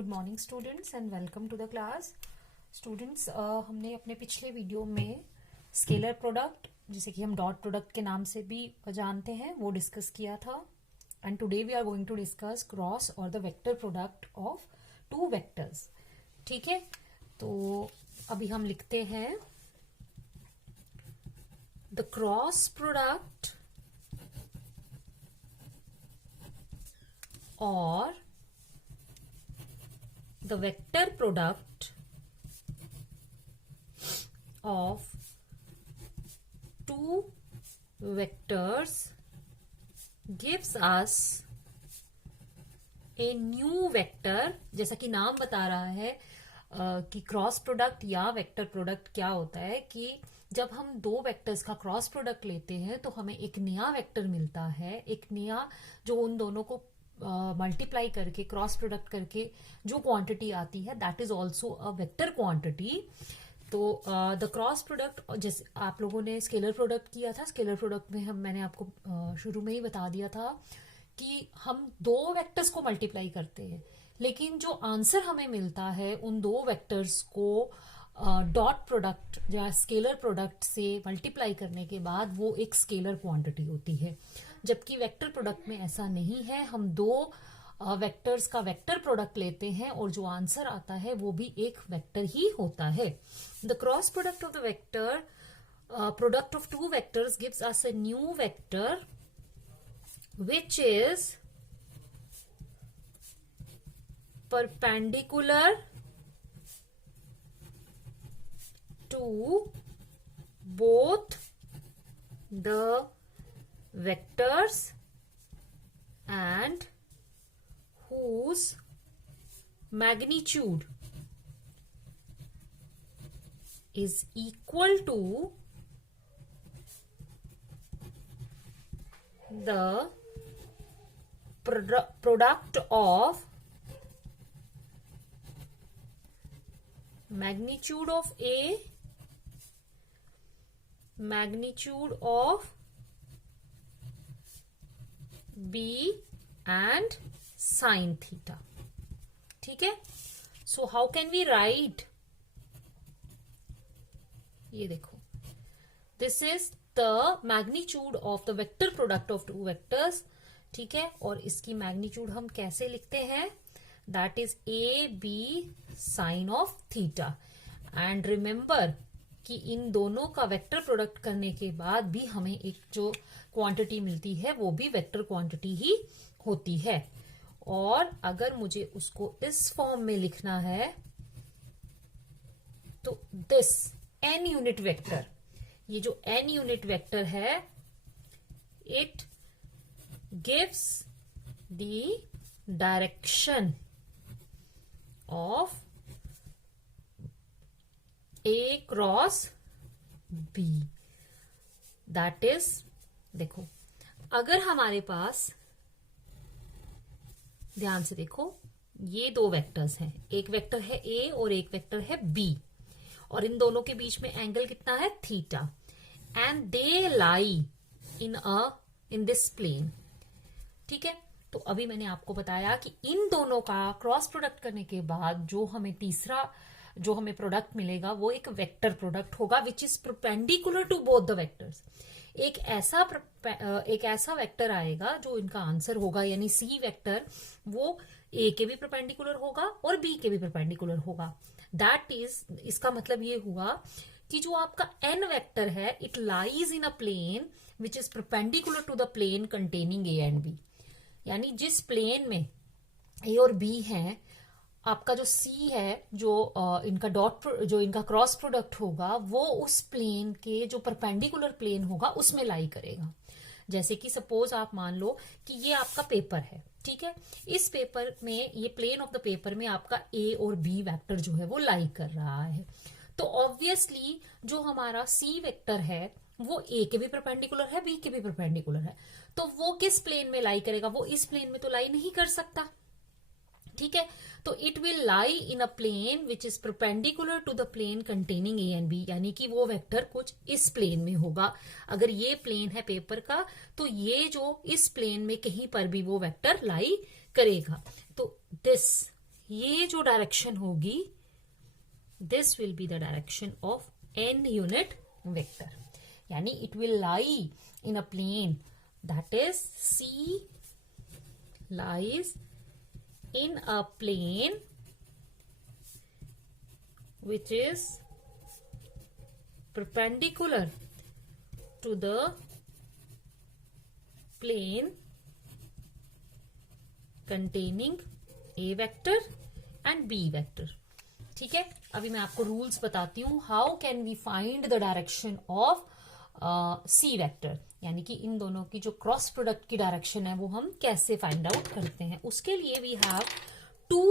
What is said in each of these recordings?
Good morning students and welcome to the class. Students, हमने अपने पिछले वीडियो में स्केलर प्रोडक्ट, जिसे कि हम डॉट प्रोडक्ट के नाम से भी जानते हैं, वो डिस्कस किया था। And today we are going to discuss cross और the vector product of two vectors. ठीक है, तो अभी हम लिखते हैं द क्रॉस प्रोडक्ट और the vector product of two vectors gives us a new vector। जैसा कि नाम बता रहा है कि क्रॉस प्रोडक्ट या वेक्टर प्रोडक्ट क्या होता है कि जब हम दो वेक्टर्स का क्रॉस प्रोडक्ट लेते हैं तो हमें एक नया वेक्टर मिलता है, एक नया जो उन दोनों को मल्टीप्लाई करके क्रॉस प्रोडक्ट करके जो क्वांटिटी आती है that is also a vector quantity. तो द क्रॉस प्रोडक्ट, जैसे आप लोगों ने स्केलर प्रोडक्ट किया था, स्केलर प्रोडक्ट में मैंने आपको शुरू में ही बता दिया था कि हम दो वेक्टर्स को मल्टीप्लाई करते हैं, लेकिन जो आंसर हमें मिलता है उन दो वेक्टर्स को डॉट प्रोडक्ट या स्केलर प्रोडक्ट से मल्टीप्लाई करने के बाद वो एक स्केलर क्वांटिटी होती है। जबकि वेक्टर प्रोडक्ट में ऐसा नहीं है, हम दो वेक्टर्स का वेक्टर प्रोडक्ट लेते हैं और जो आंसर आता है वो भी एक वेक्टर ही होता है। The cross product of the vector product of two vectors gives us a new vector which is perpendicular to both the vectors and whose magnitude is equal to the product of magnitude of A, magnitude of B and sin theta। ठीक है, so how can we write, ये देखो, this is the magnitude of the vector product of two vectors. ठीक है, और इसकी magnitude हम कैसे लिखते हैं, that is A B sine of theta. And remember कि इन दोनों का वेक्टर प्रोडक्ट करने के बाद भी हमें एक जो क्वांटिटी मिलती है वो भी वेक्टर क्वांटिटी ही होती है। और अगर मुझे उसको इस फॉर्म में लिखना है तो दिस एन यूनिट वेक्टर, ये जो एन यूनिट वेक्टर है, it gives the direction of A cross B. That is, देखो, अगर हमारे पास, ध्यान से देखो, ये दो वेक्टर्स हैं, एक वेक्टर है ए और एक वेक्टर है बी, और इन दोनों के बीच में एंगल कितना है, theta, and they lie in this plane. ठीक है, तो अभी मैंने आपको बताया कि इन दोनों का क्रॉस प्रोडक्ट करने के बाद जो हमें तीसरा जो हमें प्रोडक्ट मिलेगा वो एक वेक्टर प्रोडक्ट होगा which is perpendicular to both the vectors. एक ऐसा वेक्टर आएगा जो इनका आंसर होगा, यानी सी वेक्टर, वो ए के भी परपेंडिकुलर होगा और बी के भी परपेंडिकुलर होगा। दैट इज, इसका मतलब ये हुआ कि जो आपका एन वेक्टर है, it lies in a plane which is perpendicular to the plane containing A and B. यानी जिस प्लेन में ए और बी है, आपका जो सी है, जो इनका क्रॉस प्रोडक्ट होगा, वो उस प्लेन के जो परपेंडिकुलर प्लेन होगा उसमें लाई करेगा। जैसे कि सपोज आप मान लो कि ये आपका पेपर है, ठीक है, इस पेपर में, ये प्लेन ऑफ द पेपर में आपका ए और बी वेक्टर जो है वो लाई कर रहा है। तो ऑब्वियसली जो हमारा सी वेक्टर है वो ए के भी परपेंडिकुलर है, बी के भी परपेंडिकुलर है, तो वो किस प्लेन में लाई करेगा, वो इस प्लेन में तो लाई नहीं कर सकता। ठीक है, तो it will lie in a plane which is perpendicular to the plane containing A and B, यानी कि वो वेक्टर कुछ इस प्लेन में होगा। अगर ये प्लेन है पेपर का, तो ये जो इस प्लेन में कहीं पर भी वो वेक्टर लाई करेगा। तो दिस, ये जो डायरेक्शन होगी, this will be the direction of n unit vector, यानी it will lie in a plane that is C lies in a plane which is perpendicular to the plane containing A vector and B vector. ठीक है, अभी मैं आपको rules बताती हूँ. How can we find the direction of C vector, यानी कि इन दोनों की जो क्रॉस प्रोडक्ट की डायरेक्शन है वो हम कैसे फाइंड आउट करते हैं. उसके लिए वी हैव 2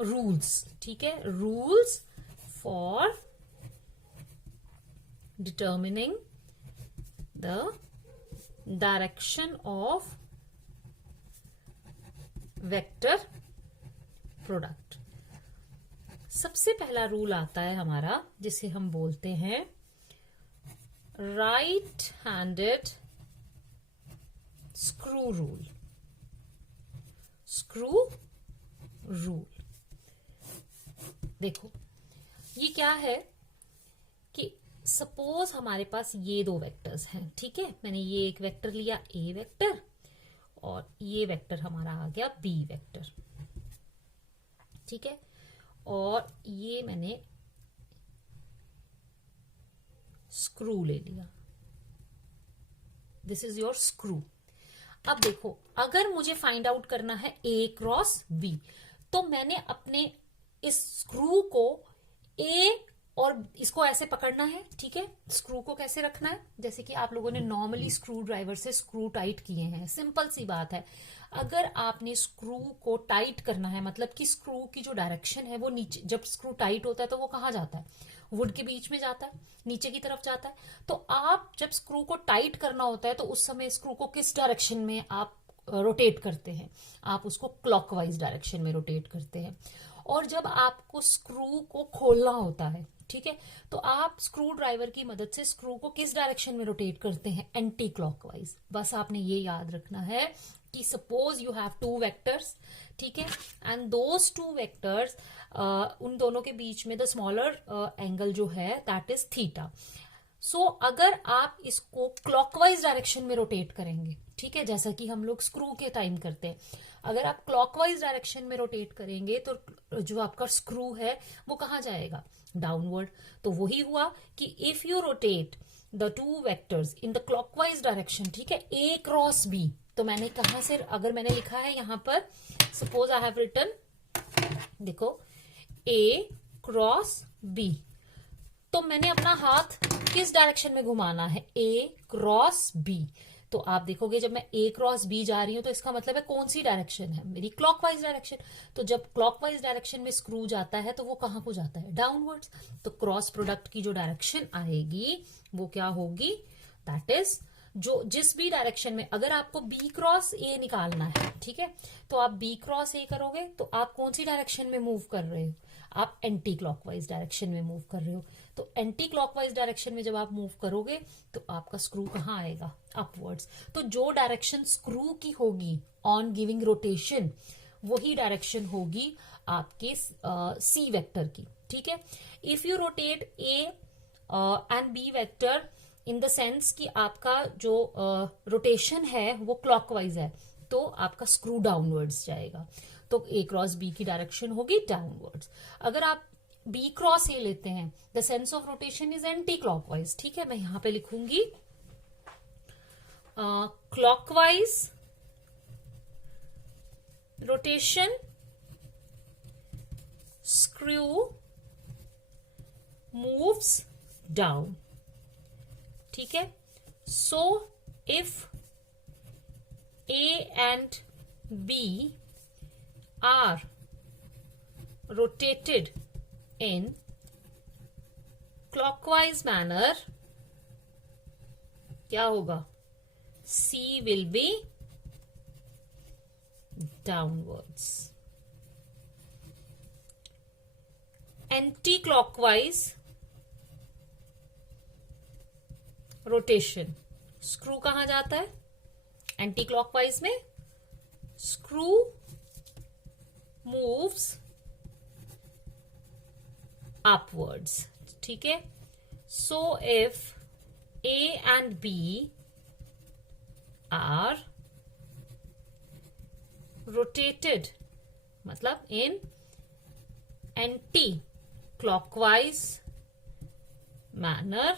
रूल्स. ठीक है, rules for determining the direction of vector product. सबसे पहला रूल आता है हमारा, जिसे हम बोलते हैं right handed screw rule. Screw rule देखो, ये क्या है कि सपोज हमारे पास ये 2 वेक्टर्स हैं. ठीक है, मैंने ये एक वेक्टर लिया A वेक्टर, और ये वेक्टर हमारा आ गया B वेक्टर. ठीक है, और ये मैंने स्क्रू ले लिया. This is your screw. अब देखो, अगर मुझे फाइंड आउट करना है A क्रॉस B, तो मैंने अपने इस स्क्रू को A और इसको ऐसे पकड़ना है. ठीक है, स्क्रू को कैसे रखना है, जैसे कि आप लोगों ने नॉर्मली स्क्रू ड्राइवर से स्क्रू टाइट किए हैं. सिंपल सी बात है. अगर आपने स्क्रू को टाइट करना है, मतलब कि स्क्रू की जो डायरेक्शन है वो नीचे, जब स्क्रू टाइट होता है तो वो कहाँ जाता है, वुड के बीच में जाता है, नीचे की तरफ जाता है. तो आप जब स्क्रू को टाइट करना होता है तो उस समय स्क्रू को किस डायरेक्शन में आप रोटेट करते हैं, आप उसको क्लॉकवाइज डायरेक्शन में रोटेट करते हैं. और जब आपको स्क्रू को खोलना होता है, ठीक है, तो आप स्क्रू ड्राइवर की मदद से स्क्रू को किस डायरेक्शन में रोटेट करते हैं, एंटी क्लॉकवाइज. बस आपने ये याद रखना है कि सपोज यू हैव 2 वेक्टर्स. ठीक है, एंड दोस 2 वेक्टर्स, उन दोनों के बीच में द स्मॉलर एंगल जो है दैट इज थीटा. सो अगर आप इसको क्लॉकवाइज डायरेक्शन में रोटेट करेंगे, ठीक है, जैसा कि हम लोग स्क्रू के टाइम करते हैं, अगर आप क्लॉकवाइज डायरेक्शन में रोटेट करेंगे तो जो आपका स्क्रू है वो कहाँ जाएगा, डाउनवर्ड. तो वही हुआ कि if you rotate the 2 vectors in the clockwise direction, ठीक है, A क्रॉस B, तो मैंने कहां से, अगर मैंने लिखा है यहां पर, सपोज आई हैव रिटन, देखो A क्रॉस B, तो मैंने अपना हाथ किस डायरेक्शन में घुमाना है, A क्रॉस B. तो आप देखोगे जब मैं A क्रॉस B जा रही हूं तो इसका मतलब है कौन सी डायरेक्शन है, मेरी क्लॉकवाइज डायरेक्शन. तो जब क्लॉकवाइज डायरेक्शन में स्क्रू जाता है तो वो कहां को जाता है, डाउनवर्ड्स. तो क्रॉस प्रोडक्ट की जो डायरेक्शन आएगी वो क्या होगी, दैट इज जो जिस भी डायरेक्शन में, अगर आपको B क्रॉस A निकालना है, ठीक है, तो आप B क्रॉस A करोगे तो आप कौन सी डायरेक्शन में मूव कर रहे हो, आप एंटी क्लॉकवाइज डायरेक्शन में मूव कर रहे हो. तो एंटी क्लॉकवाइज डायरेक्शन में जब आप मूव करोगे तो आपका स्क्रू कहाँ आएगा, अपवर्ड्स. तो जो डायरेक्शन स्क्रू की होगी ऑन गिविंग रोटेशन, वही डायरेक्शन होगी आपके C वेक्टर की. ठीक है, if you rotate A and B vector in the sense कि आपका जो रोटेशन है वो क्लॉकवाइज है, तो आपका स्क्रू डाउनवर्ड्स जाएगा. तो A क्रॉस B की डायरेक्शन होगी डाउनवर्ड्स. अगर आप B क्रॉस A लेते हैं, the sense of rotation is anti clockwise. ठीक है, मैं यहां पे लिखूंगी clockwise rotation, screw moves down. ठीक है, so if A and B are rotated in clockwise manner, क्या होगा, C will be downwards. Anti-clockwise rotation, screw कहां जाता है, एंटी क्लॉकवाइज में. स्क्रू मूव्स अपवर्ड्स, ठीक है। So if A and B are rotated, मतलब in anti-clockwise manner,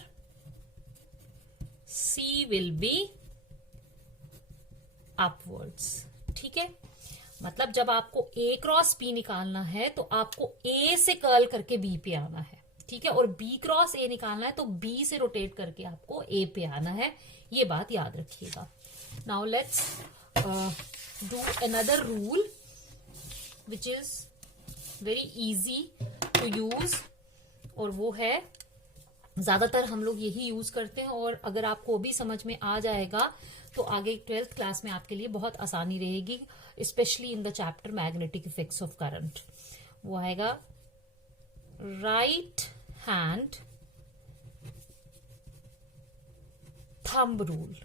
C will be upwards, ठीक है। मतलब जब आपको A क्रॉस B निकालना है तो आपको A से कर्ल करके B पे आना है, ठीक है, और B क्रॉस A निकालना है तो B से रोटेट करके आपको A पे आना है, ये बात याद रखिएगा। Now let's do another rule which is very easy to use, और वो है, ज्यादातर हम लोग यही यूज करते हैं, और अगर आपको भी समझ में आ जाएगा तो आगे 12th क्लास में आपके लिए बहुत आसानी रहेगी, specially in the chapter magnetic effects of current. वो आएगा राइट हैंड थंब रूल,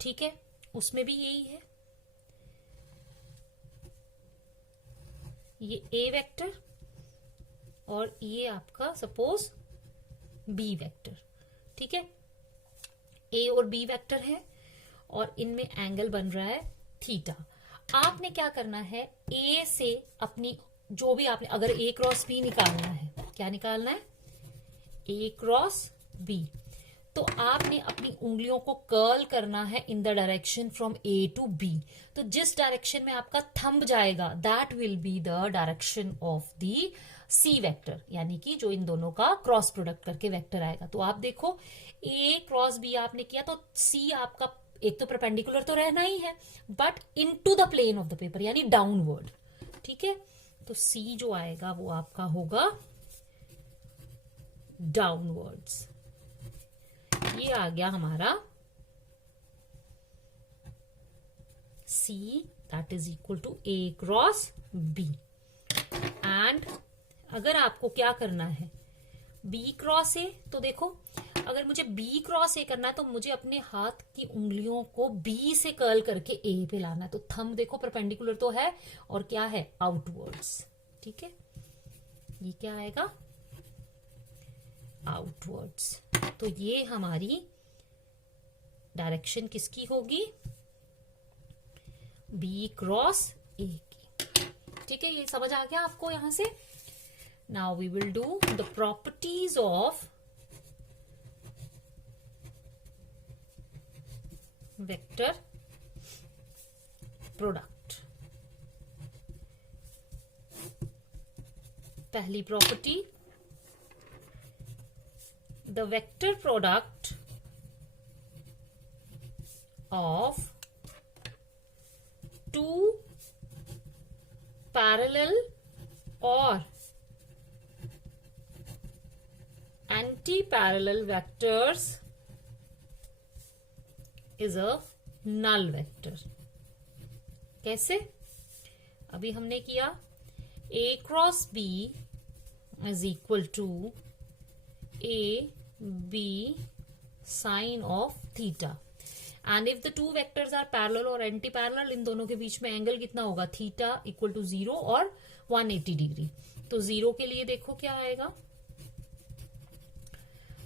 ठीक है, उसमें भी यही है, ये A वेक्टर और ये आपका सपोज B वेक्टर, ठीक है, A और B वेक्टर है और इनमें एंगल बन रहा है थीटा। आपने क्या करना है, A से अपनी जो भी आपने, अगर A क्रॉस B निकालना है, क्या निकालना है, A क्रॉस B, तो आपने अपनी उंगलियों को कर्ल करना है in the direction from A to B। तो जिस डायरेक्शन में आपका थंब जाएगा that will be the direction of the C vector, यानी कि जो इन दोनों का क्रॉस प्रोडक्ट करके वेक्टर आएगा। तो आप देखो A क्रॉस B आपने किया तो C आपका एक तो परपेंडिकुलर तो रहना ही है, but into the plane of the paper, यानी डाउनवर्ड, ठीक है। तो C जो आएगा वो आपका होगा डाउनवर्ड्स। ये आ गया हमारा C, that is equal to A cross B। And अगर आपको क्या करना है, B क्रॉस A, तो देखो अगर मुझे B क्रॉस A करना है तो मुझे अपने हाथ की उंगलियों को B से कर्ल करके A पे लाना है। तो थंब देखो परपेंडिकुलर तो है और क्या है, आउटवर्ड्स, ठीक है, ये क्या आएगा, आउटवर्ड्स। तो ये हमारी डायरेक्शन किसकी होगी, B क्रॉस A की, ठीक है। ये समझ आ गया आपको यहां से। Now we will do the properties of vector product. पहली property, the vector product of two parallel or anti-parallel vectors is a null vector। कैसे, अभी हमने किया A cross B is equal to A B sine of theta, and if the two vectors are parallel और anti parallel, इन दोनों के बीच में angle कितना होगा, थीटा इक्वल टू 0 और 180 डिग्री। तो 0 के लिए देखो क्या आएगा,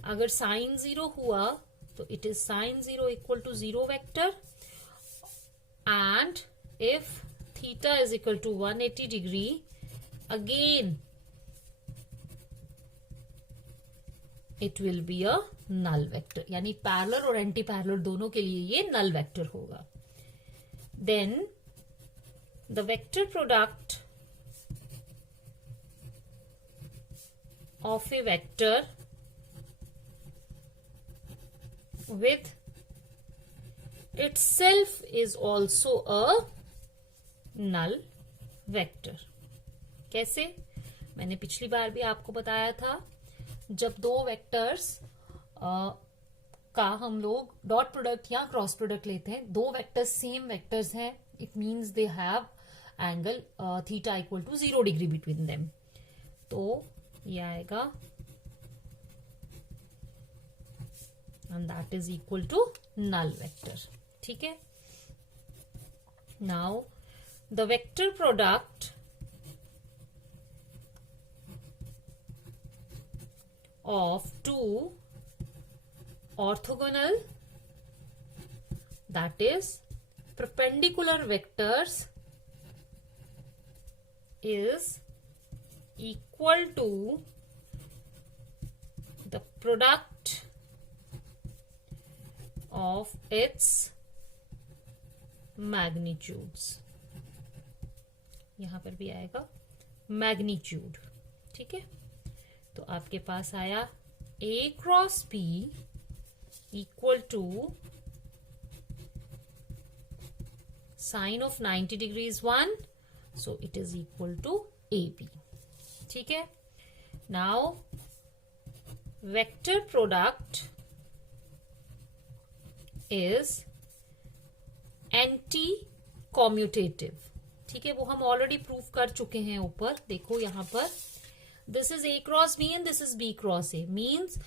अगर साइन 0 हुआ तो it is sine 0 equal to 0 vector, and if theta is equal to 180 degree, again it will be a null vector, यानी पैरेलल और एंटी पैरेलल दोनों के लिए ये नल वेक्टर होगा। Then the vector product of a vector with itself is also a null vector। कैसे, मैंने पिछली बार भी आपको बताया था, जब दो वेक्टर्स का हम लोग डॉट प्रोडक्ट या क्रॉस प्रोडक्ट लेते हैं, दो वेक्टर्स सेम वेक्टर्स हैं, it means they have angle theta equal to 0 degree between them. तो ये आएगा and that is equal to null vector, ठीक है। Now the vector product of two orthogonal, that is perpendicular vectors, is equal to the product of its magnitudes. यहां पर भी आएगा magnitude, ठीक है। तो आपके पास आया A cross B equal to sine of 90 degrees 1, so it is equal to AB, ठीक है। Now vector product is anti commutative, ठीक है। वो हम ऑलरेडी प्रूव कर चुके हैं ऊपर, देखो यहां पर this is A cross B and this is B cross A, means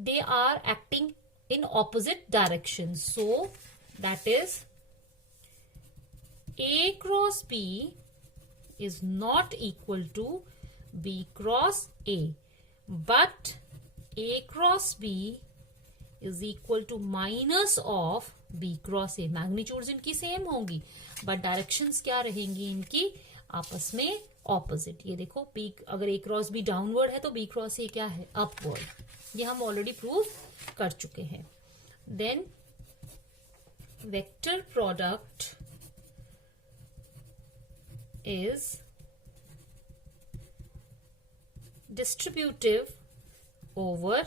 they are acting in opposite direction, so that is A cross B is not equal to B cross A, but A cross B is equal to minus of B cross A. Magnitudes इनकी same होंगी, but directions क्या रहेंगी इनकी आपस में opposite. ये देखो B, अगर A क्रॉस B डाउनवर्ड है तो B क्रॉस A क्या है, अपवर्ड। ये हम ऑलरेडी प्रूव कर चुके हैं। Then vector product is distributive over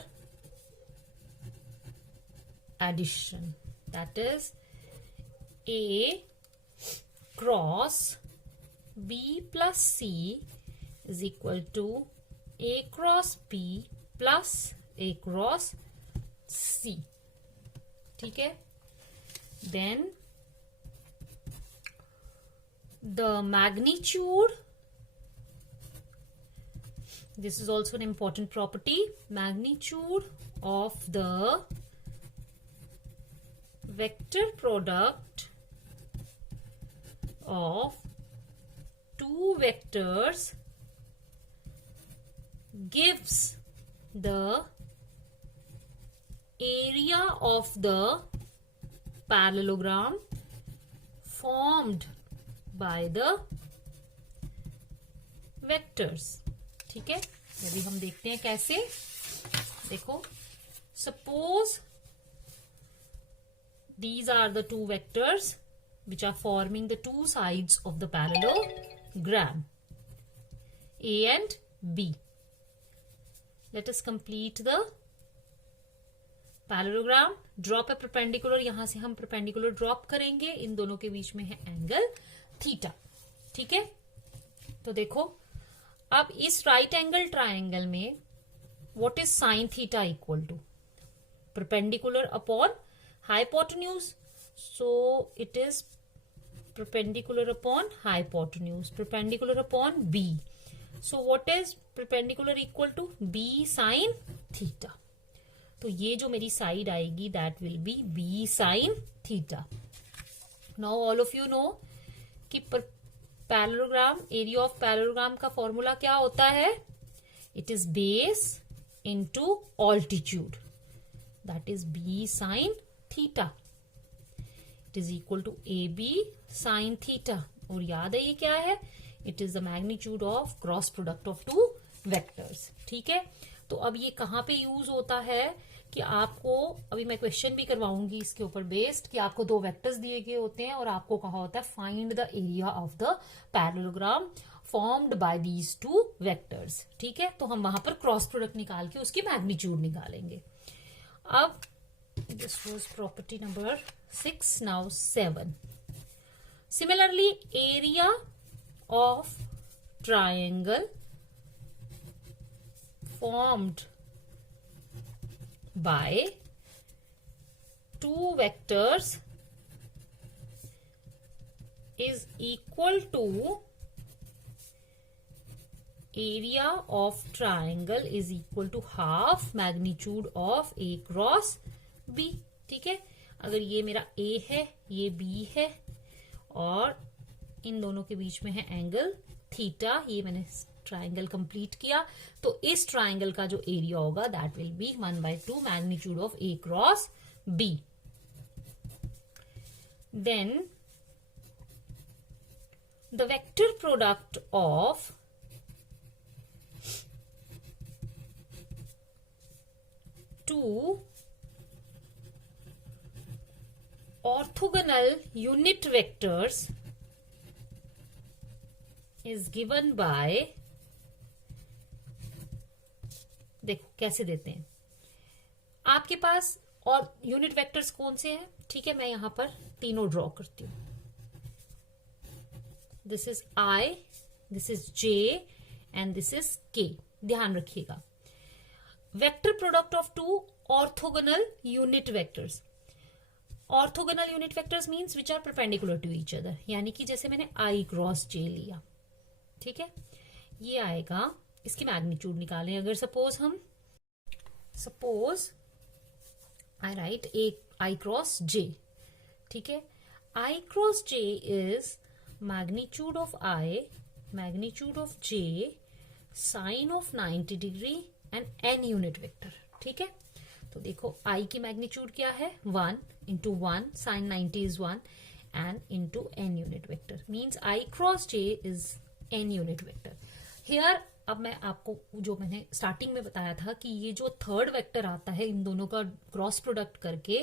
addition, that is A cross B plus C is equal to A cross B plus A cross C, ठीक है। then the magnitude, this is also an important property, magnitude of the vector product of two vectors gives the area of the parallelogram formed by the vectors, ठीक है। अभी हम देखते हैं कैसे। देखो, suppose these are the two vectors which are forming the two sides of the parallelogram, A and B. Let us complete the parallelogram. Drop a perpendicular, यहां से हम perpendicular drop करेंगे, इन दोनों के बीच में है एंगल थीटा, ठीक है। तो देखो, अब इस राइट एंगल ट्राइंगल में what is sine theta equal to perpendicular upon hypotenuse, so it is perpendicular upon hypotenuse, perpendicular upon b, so what is perpendicular equal to b sine theta. तो ये जो मेरी साइड आएगी that will be b sine theta. Now all of you know कि parallelogram, area of parallelogram का formula क्या होता है, it is base into altitude, that is B sine theta, it is equal to a B sine theta. और याद है ये क्या है, it is the magnitude of cross product of two vectors, ठीक है। तो अब ये कहां पे यूज होता है कि आपको, अभी मैं क्वेश्चन भी करवाऊंगी इसके ऊपर बेस्ड, कि आपको दो वेक्टर्स दिए गए होते हैं और आपको कहा होता है find the area of the parallelogram formed by these two vectors, ठीक है। तो हम वहां पर क्रॉस प्रोडक्ट निकाल के उसकी मैग्नीट्यूड निकालेंगे। अब this was property number 6, now 7। Similarly area of triangle formed by two vectors is equal to area of triangle is equal to half magnitude of A cross B, ठीक है। अगर ये मेरा A है, ये B है, और इन दोनों के बीच में है एंगल थीटा, ये मैंने ट्राइंगल कंप्लीट किया, तो इस ट्राइंगल का जो एरिया होगा that will be 1/2 magnitude of A cross b. Then the vector product of two orthogonal unit vectors is given by, देखो कैसे देते हैं आपके पास. और यूनिट वेक्टर्स कौन से हैं? ठीक है, मैं यहां पर तीनों ड्रॉ करती हूं. This is I, this is J and this is K. ध्यान रखिएगा. Vector product of two orthogonal unit vectors. Orthogonal unit vectors means which are perpendicular to each other, यानी कि जैसे मैंने I क्रॉस J लिया, ठीक है, ये आएगा. इसकी मैग्नीट्यूड निकालें. अगर suppose I right I cross J, ठीक है. I cross J is magnitude of I, magnitude of J, sine of 90 degree and n unit vector. ठीक है, तो देखो I की मैग्नीट्यूड क्या है? 1 into 1 sin 90 is 1 and into n unit vector means I cross J is n unit vector. Here अब मैं आपको जो मैंने स्टार्टिंग में बताया था कि ये जो थर्ड वेक्टर आता है इन दोनों का क्रॉस प्रोडक्ट करके,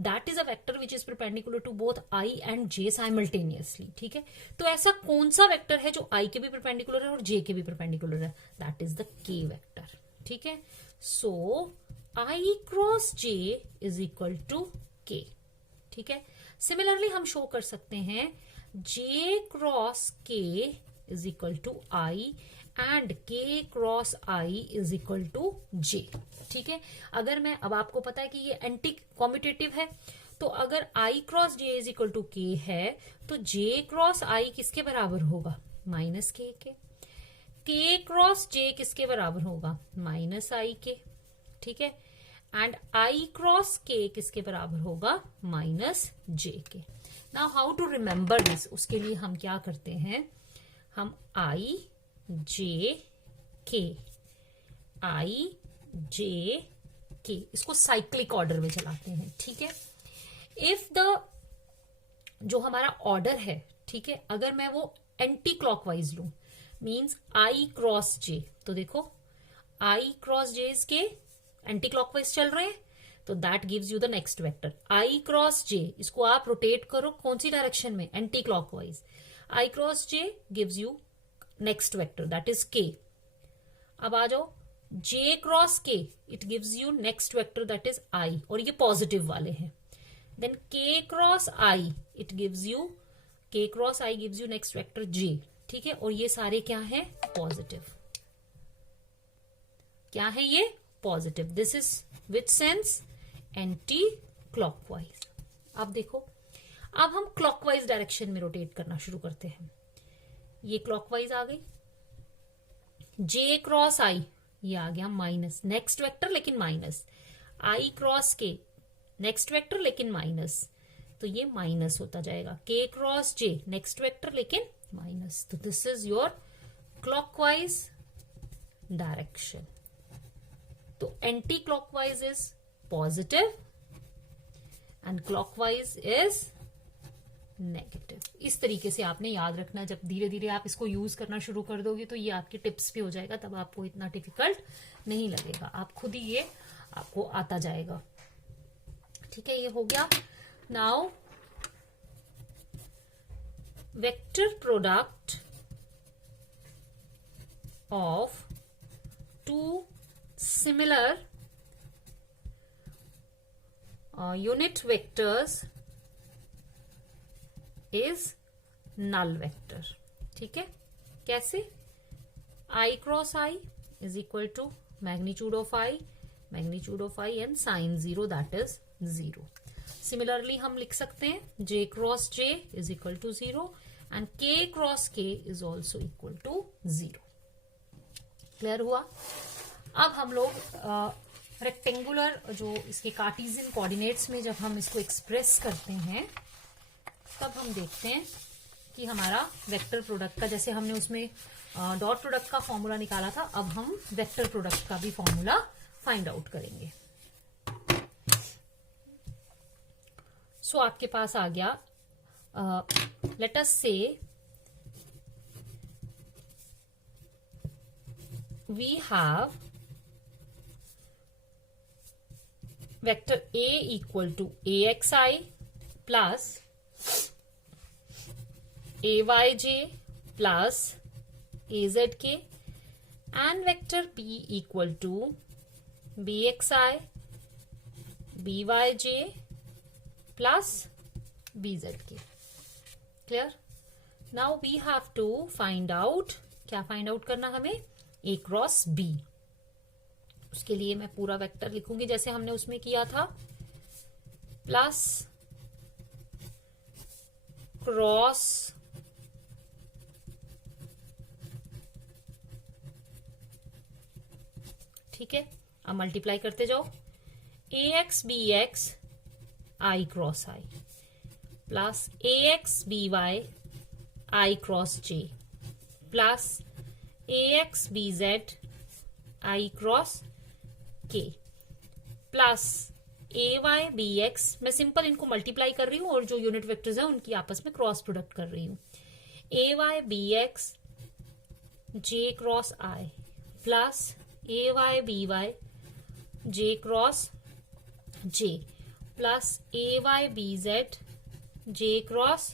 that is a vector which is perpendicular to both I and J simultaneously. ठीक है, तो ऐसा कौन सा वेक्टर है जो I के भी परपेंडिकुलर है और J के भी परपेंडिकुलर है? That is the K vector. ठीक है, so I cross J is equal to K. ठीक है, सिमिलरली हम शो कर सकते हैं J cross K is equal to I and K cross I is equal to J. ठीक है, अगर मैं, अब आपको पता है कि ये एंटी कॉम्यूटेटिव है, तो अगर I cross J is equal to K है तो J क्रॉस I किसके बराबर होगा? माइनस K के. K क्रॉस J किसके बराबर होगा? माइनस I के. ठीक है, एंड I क्रॉस K किसके बराबर होगा? माइनस J के. Now how to remember this, उसके लिए हम क्या करते हैं, हम I J K, I J K इसको साइक्लिक ऑर्डर में चलाते हैं. ठीक है, इफ द जो हमारा ऑर्डर है, ठीक है, अगर मैं वो एंटी क्लॉकवाइज लू मींस I क्रॉस J, तो देखो I क्रॉस J के एंटी क्लॉकवाइज चल रहे हैं, तो that gives you the next vector. I cross J, इसको आप रोटेट करो कौन सी डायरेक्शन में? Anti clockwise. I cross J gives you next vector that is K. अब आ जाओ J cross K, it gives you next vector that is I, और ये positive वाले हैं. Then K cross I, it gives you, K cross I gives you next vector J. ठीक है, और ये सारे क्या है? पॉजिटिव. क्या है ये? Positive. This is which sense? Anti clockwise. अब देखो, अब हम क्लॉकवाइज डायरेक्शन में रोटेट करना शुरू करते हैं. ये क्लॉकवाइज आ गई. J क्रॉस I, ये आ गया माइनस, नेक्स्ट वेक्टर लेकिन minus. I cross K, next vector लेकिन माइनस, तो ये माइनस होता जाएगा. K cross J, next vector लेकिन माइनस. तो this is your clockwise direction. तो anti clockwise is positive and clockwise is negative. इस तरीके से आपने याद रखना. जब धीरे धीरे आप इसको यूज करना शुरू कर दोगे तो ये आपके टिप्स भी हो जाएगा, तब आपको इतना डिफिकल्ट नहीं लगेगा, आप खुद ही ये आपको आता जाएगा. ठीक है, ये हो गया. Now vector product of two similar unit vectors is null vector. ठीक है, कैसे? I cross I is equal to magnitude of I and sine 0 that is 0. Similarly हम लिख सकते हैं J cross J is equal to 0 and K cross K is also equal to 0. Clear हुआ? अब हम लोग रेक्टेंगुलर जो इसके कार्टेशियन कोऑर्डिनेट्स में जब हम इसको एक्सप्रेस करते हैं तब हम देखते हैं कि हमारा वेक्टर प्रोडक्ट का, जैसे हमने उसमें डॉट प्रोडक्ट का फॉर्मूला निकाला था, अब हम वेक्टर प्रोडक्ट का भी फॉर्मूला फाइंड आउट करेंगे। सो आपके पास आ गया, let us say we have vector A equal to AXI plus AYJ plus AZK and vector B equal to BXI BYJ plus BZK. Clear? Now we have to find out, क्या find out करना हमें? A cross B. उसके लिए मैं पूरा vector लिखूंगी जैसे हमने उसमें किया था, प्लस क्रॉस ठीक है। अब मल्टीप्लाई करते जाओ, AX BX I cross I plus AX BY I cross J plus AX BZ I cross K plus AY BX, मैं सिंपल इनको मल्टीप्लाई कर रही हूं और जो यूनिट वेक्टर्स है उनकी आपस में क्रॉस प्रोडक्ट कर रही हूं। AY BX J cross I plus AY BY J cross J plus AY BZ J cross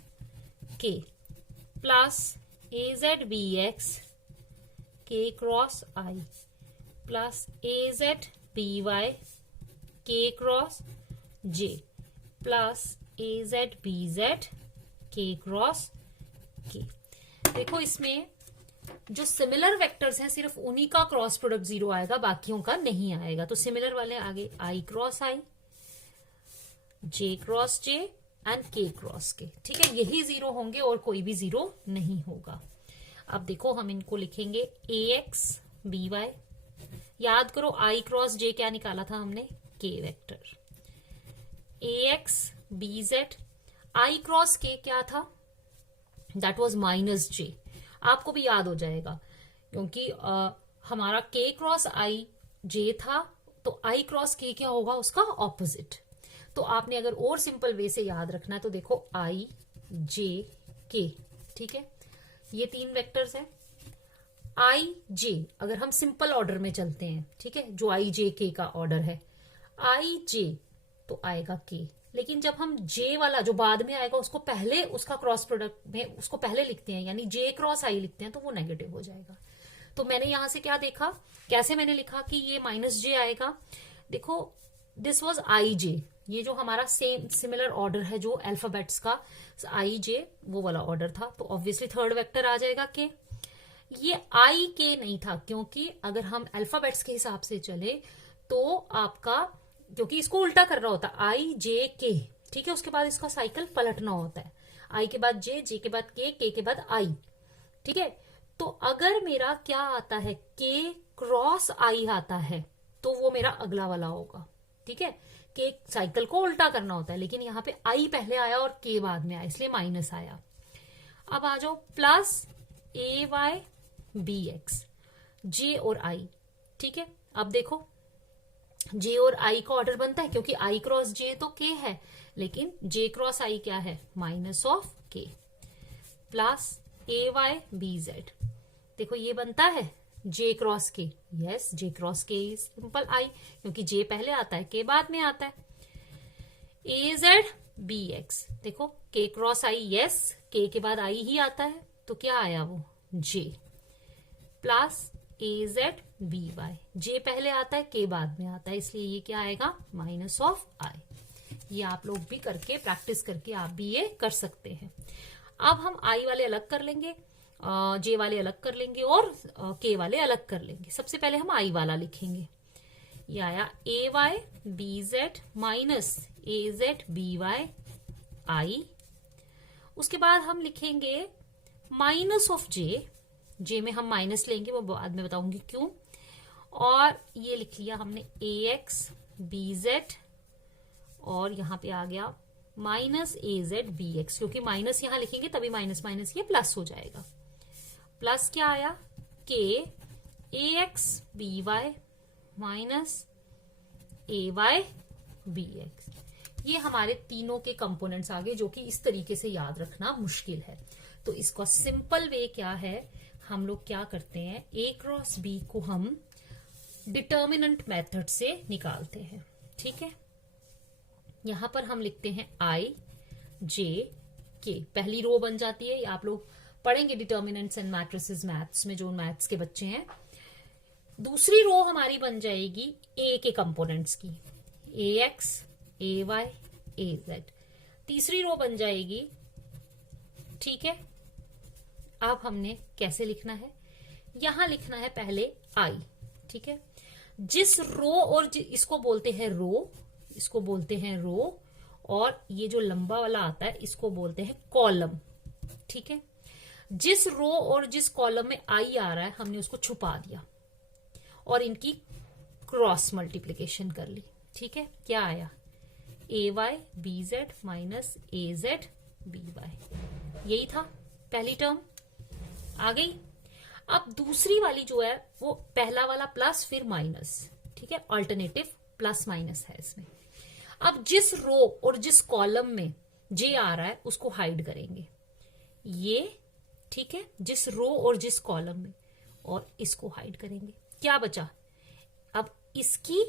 K plus AZ BX K cross I plus AZ BY K cross J plus AZ BZ K cross K। देखो इसमें जो similar vectors हैं सिर्फ उन्हीं का cross product 0 आएगा, बाकियों का नहीं आएगा। तो सिमिलर वाले आगे I cross I, J cross J and K cross K, ठीक है, यही 0 होंगे और कोई भी 0 नहीं होगा। अब देखो हम इनको लिखेंगे AX BY, याद करो I क्रॉस J क्या निकाला था हमने, K vector. AX BZ I cross K क्या था, दैट वाज माइनस J, आपको भी याद हो जाएगा क्योंकि हमारा K क्रॉस I J था, तो I क्रॉस K क्या होगा, उसका ऑपोजिट। तो आपने अगर और सिंपल वे से याद रखना है तो देखो I J K, ठीक है, ये 3 वेक्टर्स हैं। I J अगर हम सिंपल ऑर्डर में चलते हैं, ठीक है, जो I J K का ऑर्डर है, I J तो आएगा K, लेकिन जब हम J वाला जो बाद में आएगा उसको पहले, उसका क्रॉस प्रोडक्ट में उसको पहले लिखते हैं, यानी J क्रॉस I लिखते हैं, तो वो नेगेटिव हो जाएगा। तो मैंने यहां से क्या देखा, कैसे मैंने लिखा कि ये माइनस J आएगा। देखो दिस वाज I J, ये जो हमारा सेम सिमिलर ऑर्डर है जो अल्फाबेट्स का, I J वो वाला ऑर्डर था, तो ऑब्वियसली थर्ड वेक्टर आ जाएगा K। ये I K नहीं था क्योंकि अगर हम अल्फाबेट्स के हिसाब से चले तो आपका, क्योंकि इसको उल्टा करना होता है I J K, ठीक है, उसके बाद इसका साइकिल पलटना होता है, I के बाद J, J के बाद K, K के बाद I, ठीक है। तो अगर मेरा क्या आता है, K क्रॉस I आता है, तो वो मेरा अगला वाला होगा, ठीक है। K साइकिल को उल्टा करना होता है, लेकिन यहाँ पे I पहले आया और K बाद में आया, इसलिए माइनस आया। अब आ जाओ प्लस AY BX J और I, ठीक है। अब देखो J और I का ऑर्डर बनता है क्योंकि I क्रॉस J तो K है, लेकिन J क्रॉस I क्या है, minus of K plus AY BZ, देखो ये बनता है J cross K, yes J cross K is simple I, क्योंकि J पहले आता है K बाद में आता है। AZ BX, देखो K cross I, yes K के बाद I ही आता है, तो क्या आया वो J plus AZ BY, J पहले आता है K बाद में आता है, इसलिए ये क्या आएगा, माइनस ऑफ I। ये आप लोग भी करके प्रैक्टिस करके आप भी ये कर सकते हैं। अब हम I वाले अलग कर लेंगे, J वाले अलग कर लेंगे और K वाले अलग कर लेंगे। सबसे पहले हम I वाला लिखेंगे, ये आया AY BZ minus AZ BY I। उसके बाद हम लिखेंगे माइनस ऑफ J में हम माइनस लेंगे, वो बाद में बताऊंगी क्यों। और ये लिख लिया हमने AX BZ और यहां पे आ गया माइनस ए जेड बी एक्स, क्योंकि माइनस यहां लिखेंगे तभी माइनस माइनस ये प्लस हो जाएगा। प्लस क्या आया, के ए x b y minus a y b x. ये हमारे तीनों के कंपोनेंट्स आ गए, जो कि इस तरीके से याद रखना मुश्किल है। तो इसका सिंपल वे क्या है, हम लोग क्या करते हैं, ए क्रॉस बी को हम डिटर्मिनेंट मेथड से निकालते हैं। ठीक है, यहां पर हम लिखते हैं आई जे के, पहली रो बन जाती है। आप लोग पढ़ेंगे डिटर्मिनेंट्स एंड मैट्रिसेस मैथ्स में, जो मैथ्स के बच्चे हैं। दूसरी रो हमारी बन जाएगी ए के कंपोनेंट्स की, ए एक्स ए वाई ए जेड। तीसरी रो बन जाएगी, ठीक है। अब हमने कैसे लिखना है, यहां लिखना है पहले आई, ठीक है। जिस रो और इसको बोलते हैं रो, इसको बोलते हैं रो, और ये जो लंबा वाला आता है इसको बोलते हैं कॉलम, ठीक है। जिस रो और जिस कॉलम में आई आ रहा है हमने उसको छुपा दिया और इनकी क्रॉस मल्टीप्लीकेशन कर ली, ठीक है। क्या आया, ए वाई बी जेड माइनस ए जेड बी वाई, यही था पहली टर्म आ गई। अब दूसरी वाली जो है वो पहला वाला प्लस फिर माइनस, ठीक है, अल्टरनेटिव प्लस माइनस है इसमें। अब जिस रो और जिस कॉलम में जे आ रहा है उसको हाइड करेंगे, ये, ठीक है, जिस रो और जिस कॉलम में, और इसको हाइड करेंगे। क्या बचा, अब इसकी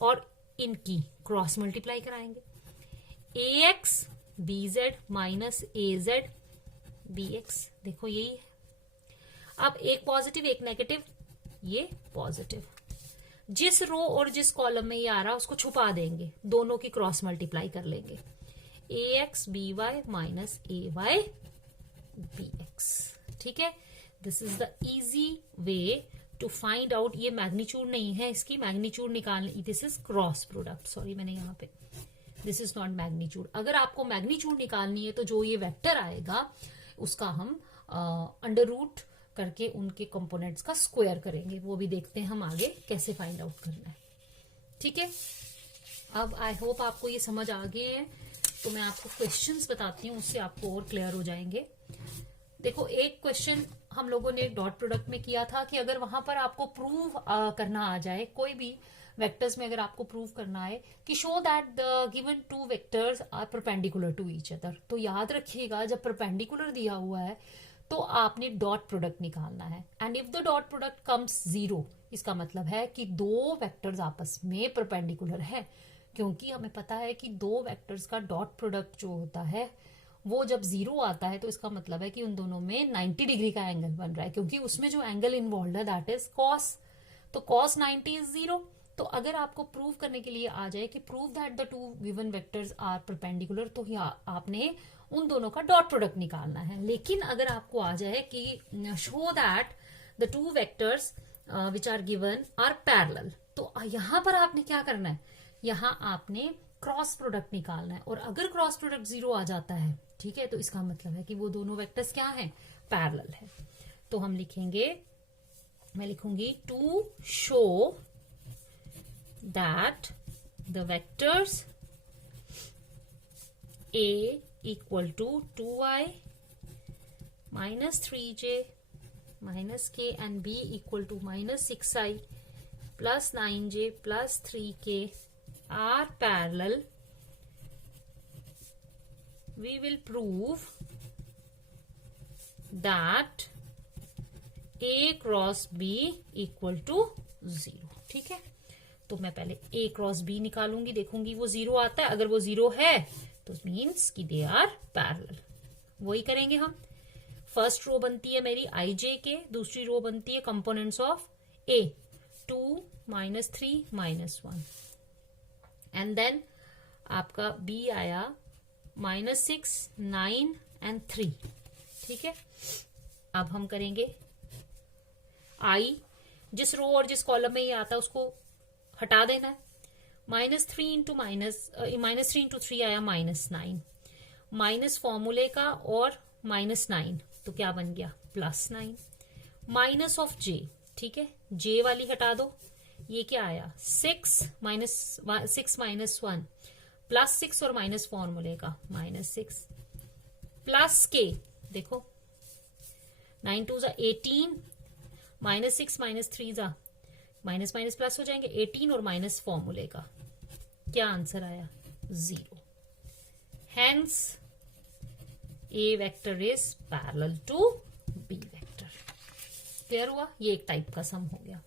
और इनकी क्रॉस मल्टीप्लाई कराएंगे, ए एक्स बी जेड माइनस ए जेड बी एक्स, देखो यही है। अब एक पॉजिटिव एक नेगेटिव, ये पॉजिटिव। जिस रो और जिस कॉलम में ये आ रहा है उसको छुपा देंगे, दोनों की क्रॉस मल्टीप्लाई कर लेंगे, a x b y minus a y b x, ठीक है। This is the easy way to find out, ये मैग्नीट्यूड नहीं है, इसकी मैग्नीट्यूड निकालने, this is cross product, sorry मैंने यहाँ पे, दिस इज नॉट मैग्नीट्यूड। अगर आपको मैग्नीट्यूड निकालनी है तो जो ये वेक्टर आएगा उसका हम अंडर रूट करके उनके कंपोनेंट्स का स्क्वायर करेंगे, वो भी देखते हैं हम आगे कैसे फाइंड आउट करना है, ठीक है। अब आई होप आपको ये समझ आ गए हैं, तो मैं आपको क्वेश्चंस बताती हूँ, उससे आपको और क्लियर हो जाएंगे। देखो, एक क्वेश्चन हम लोगों ने डॉट प्रोडक्ट में किया था कि अगर वहां पर आपको प्रूव करना आ जाए, कोई भी वेक्टर्स में अगर आपको प्रूव करना है कि show that the given two vectors are perpendicular to each other, तो याद रखिएगा जब परपेंडिकुलर दिया हुआ है तो आपने डॉट प्रोडक्ट निकालना है। And if the dot product comes 0, इसका मतलब है कि दो वेक्टर्स आपस में परपेंडिकुलर है, क्योंकि हमें पता है कि दो वेक्टर्स का डॉट प्रोडक्ट जो होता है वो जब 0 आता है तो इसका मतलब है कि उन दोनों में 90 डिग्री का एंगल बन रहा है, क्योंकि उसमें जो एंगल इन्वॉल्व है दैट इज कॉस, तो कॉस 90 इज 0। तो अगर आपको प्रूव करने के लिए आ जाए कि prove that the two given vectors are perpendicular, तो आपने उन दोनों का डॉट प्रोडक्ट निकालना है। लेकिन अगर आपको आ जाए कि show that the two vectors which are given are parallel, तो यहां पर आपने क्या करना है, यहां आपने क्रॉस प्रोडक्ट निकालना है। और अगर क्रॉस प्रोडक्ट 0 आ जाता है, ठीक है, तो इसका मतलब है कि वो दोनों वेक्टर्स क्या हैं, पैरेलल है। तो हम लिखेंगे, मैं लिखूंगी to show that the vectors A equal to 2i minus 3j minus k and B equal to minus 6i plus 9j plus 3k are parallel, we will prove that A cross B equal to 0, ठीक है। तो मैं पहले A cross B निकालूंगी, देखूंगी वो 0 आता है, अगर वो 0 है तो मीन्स कि दे आर पैरेलल, वही करेंगे हम। फर्स्ट रो बनती है मेरी आई जे के, दूसरी रो बनती है कंपोनेंट्स ऑफ ए, 2 माइनस 3 माइनस 1, एंड देन आपका बी आया माइनस 6 9 एंड 3, ठीक है। अब हम करेंगे आई, जिस रो और जिस कॉलम में ये आता है उसको हटा देना है। -3 इंटू -3 इंटू 3 आया -9, माइनस फॉर्मूले का और -9, तो क्या बन गया +9, माइनस ऑफ जे, ठीक है, जे वाली हटा दो, ये क्या आया 6 माइनस 1 +6 और माइनस फॉर्मूले का -6 प्लस के, देखो 9 2 जा 18, -6 -3 जा माइनस माइनस प्लस हो जाएंगे 18 और माइनस फॉर्मूले का, क्या आंसर आया 0। Hence a vector is parallel to b vector. Clear हुआ? ये एक टाइप का सम हो गया।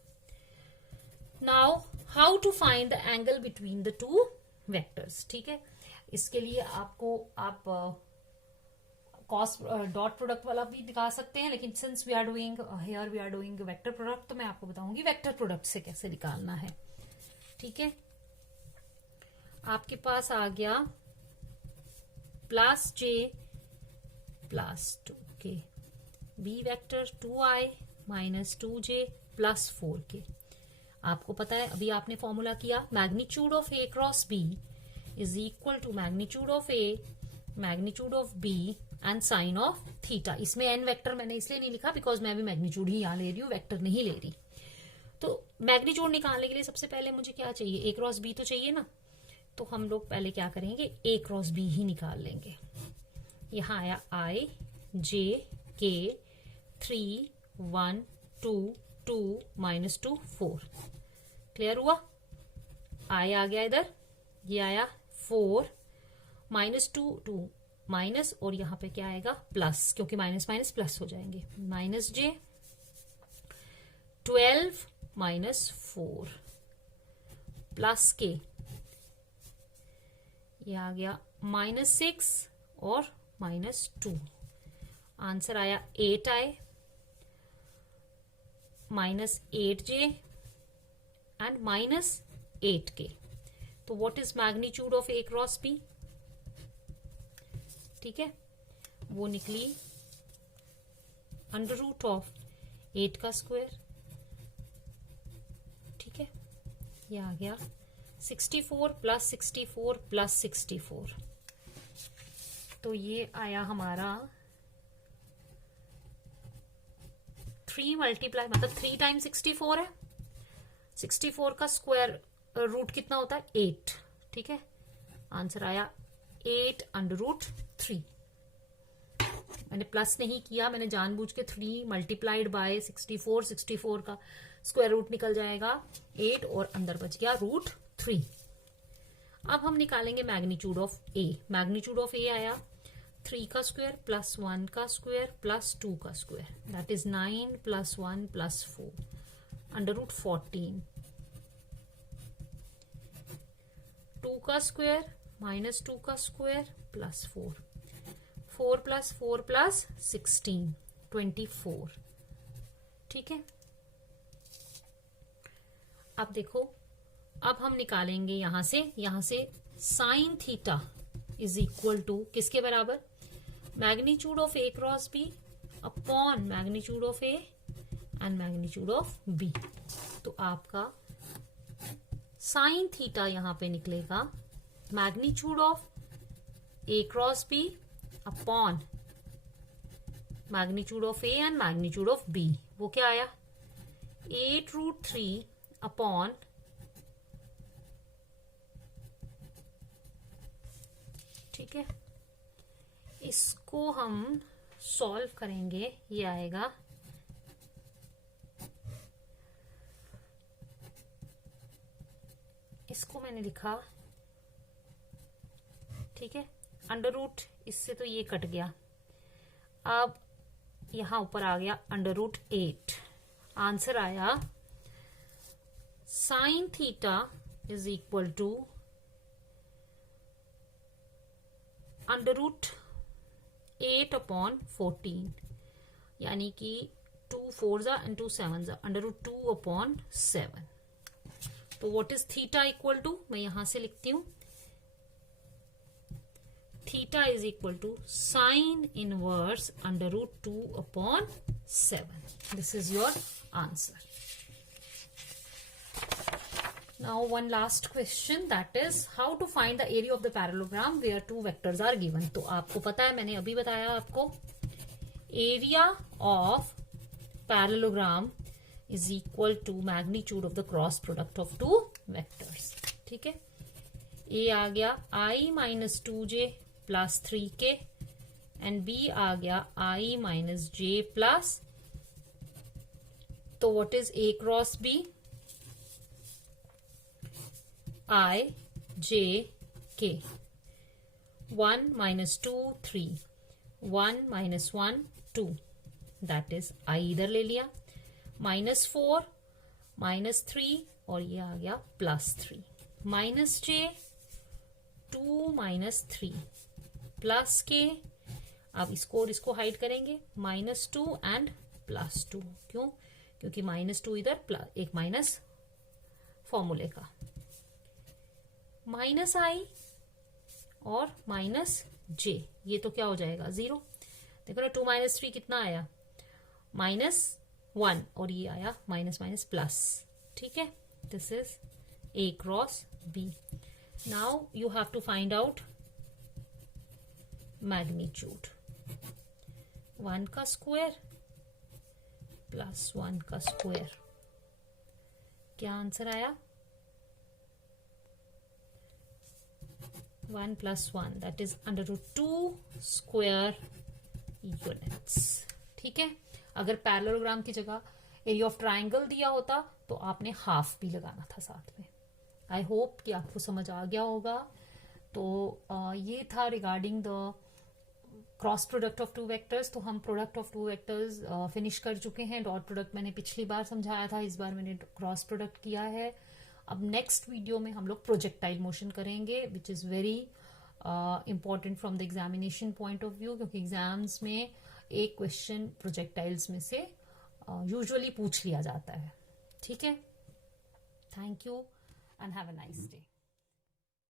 Now how to find the angle between the two vectors. ठीक है, इसके लिए आपको आप कॉस डॉट प्रोडक्ट वाला भी दिखा सकते हैं, लेकिन since we are doing here we are doing vector product, तो मैं आपको बताऊंगी वेक्टर प्रोडक्ट से कैसे निकालना है। ठीक है, आपके पास आ गया +j +2 के, B vector 2i -2j +4k। आपको पता है, अभी आपने फॉर्मूला किया, magnitude of A cross b is equal to magnitude of A magnitude of b and sine of theta. इसमें एन वेक्टर मैंने इसलिए नहीं लिखा बिकॉज मैं भी मैग्नीट्यूड ही यहां ले रही हूँ, वेक्टर नहीं ले रही। तो मैग्नीट्यूड निकालने के लिए सबसे पहले मुझे क्या चाहिए, ए क्रॉस बी तो चाहिए ना। तो हम लोग पहले क्या करेंगे, ए क्रॉस बी ही निकाल लेंगे। यहां आया i j k 3 1 2 2 -2 4। क्लियर हुआ? i आ गया इधर, ये आया 4 -2 2 माइनस, और यहां पे क्या आएगा प्लस, क्योंकि माइनस माइनस प्लस हो जाएंगे, -j 12 -4 प्लस के, ये आ गया -6 और -2। आंसर आया 8i -8j एंड -8k। तो what is magnitude of A cross b? ठीक है, वो निकली √8 का स्क्वायर। ठीक है, ये आ गया 64 + 64 + 64। तो ये आया हमारा 3 मल्टीप्लाई, मतलब 3 टाइम्स 64 है। 64 का स्क्वायर रूट कितना होता है 8। ठीक है, आंसर आया 8√3। मैंने प्लस नहीं किया, मैंने जानबूझ के 3 मल्टीप्लाइड बाय 64, 64 का स्क्वायर रूट निकल जाएगा 8 और अंदर बच गया √3। अब हम निकालेंगे magnitude of A. Magnitude of A आया 3 का स्क्वायर +1 का स्क्वायर +2 का स्क्वायर, दैट इज 9 + 1 + 4 √14। 2 का स्क्वायर -2 का स्क्वायर +4, 4 + 4 + 16 24। ठीक है, अब देखो, अब हम निकालेंगे यहां से sine theta is equal to किसके बराबर, magnitude of A cross b upon magnitude of a and magnitude of b. तो आपका साइन थीटा यहां पे निकलेगा magnitude of A cross b upon magnitude of a and magnitude of b. वो क्या आया 8√3 अपॉन ठीक है, इसको हम सॉल्व करेंगे, ये आएगा इसको मैंने लिखा, ठीक है, √ इससे तो ये कट गया, अब यहां ऊपर आ गया √8। आंसर आया sine theta is equal to √8 upon 14, यानी कि 2 4 एंड 2 7 √2 अपॉन 7। तो what is theta equal to, मैं यहां से लिखती हूं, theta is equal to sine inverse √2 upon 7। This is your answer. Now one last question, that is how to find the area of the parallelogram where two vectors are given। तो आपको पता है, मैंने अभी बताया आपको, area of parallelogram is equal to magnitude of the cross product of two vectors। ठीक है, ए आ गया i minus 2j plus 3k and B आ गया i माइनस j प्लस, तो what is a cross b? i j k. 1 minus 2 3, 1 minus 1 2, that is i इधर ले लिया, माइनस 4 माइनस 3 और ये आ गया प्लस 3, माइनस j 2 माइनस 3 प्लस k. अब इसको और इसको हाइड करेंगे, माइनस 2 एंड प्लस 2. क्यों? क्योंकि माइनस 2 इधर प्लस एक माइनस फॉर्मूले का, माइनस आई और माइनस जे, ये तो क्या हो जाएगा 0. देखो ना 2 माइनस 3 कितना आया -1 और ये आया माइनस माइनस प्लस. ठीक है, this is a cross b. Now you have to find out magnitude. 1 का स्क्वायर प्लस 1 का स्क्वायर, क्या आंसर आया? 1 plus 1 that is under root 2 square units. ठीक है, अगर पैरेललोग्राम की जगह एरिया ऑफ ट्राइंगल दिया होता तो आपने हाफ भी लगाना था साथ में. आई होप कि आपको समझ आ गया होगा. तो ये था regarding the cross product of two vectors. तो हम product of two vectors finish कर चुके हैं. डॉट प्रोडक्ट मैंने पिछली बार समझाया था, इस बार मैंने क्रॉस प्रोडक्ट किया है. अब नेक्स्ट वीडियो में हम लोग प्रोजेक्टाइल मोशन करेंगे, विच is very important from the examination point of view, क्योंकि एग्जाम्स में एक क्वेश्चन प्रोजेक्टाइल्स में से यूजुअली पूछ लिया जाता है. ठीक है, thank you and have a nice day.